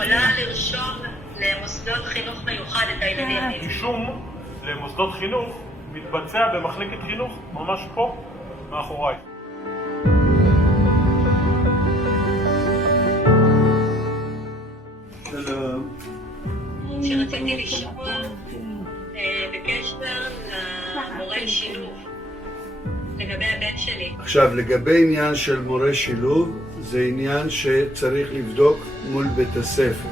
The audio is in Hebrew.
יכולה לרשום למוסדות חינוך מיוחד את הילדים. רישום למוסדות חינוך מתבצע במחלקת חינוך ממש פה, מאחוריי. שרציתי לשמוע בקשר למורה שילוב, לגבי הבן שלי. עכשיו, לגבי עניין של מורה שילוב, זה עניין שצריך לבדוק מול בית הספר.